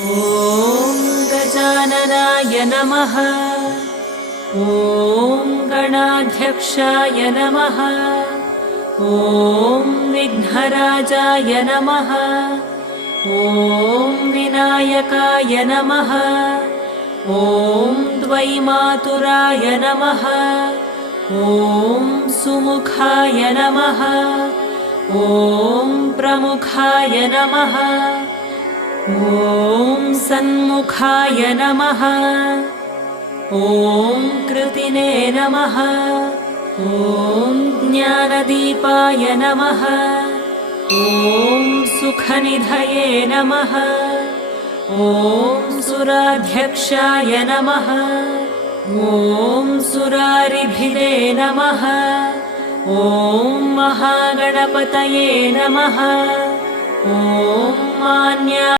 ॐ गजाननाय नमः। ॐ गणाध्यक्षाय नमः। ॐ विघ्नराजाय नमः। ॐ विनायकाय नमः। ॐ द्वैमातुराय नमः। ॐ सुमुखाय नमः। ॐ प्रमुखाय नमः। ॐ सन्मुखाय नमः। ॐ कृतिने नमः। ॐ ज्ञानदीपाय नमः। ॐ सुखनिधये नमः। ॐ सुराध्यक्षाय नमः। ॐ सुरारिभिदे नमः। ॐ महागणपतये नमः। ॐ मान्या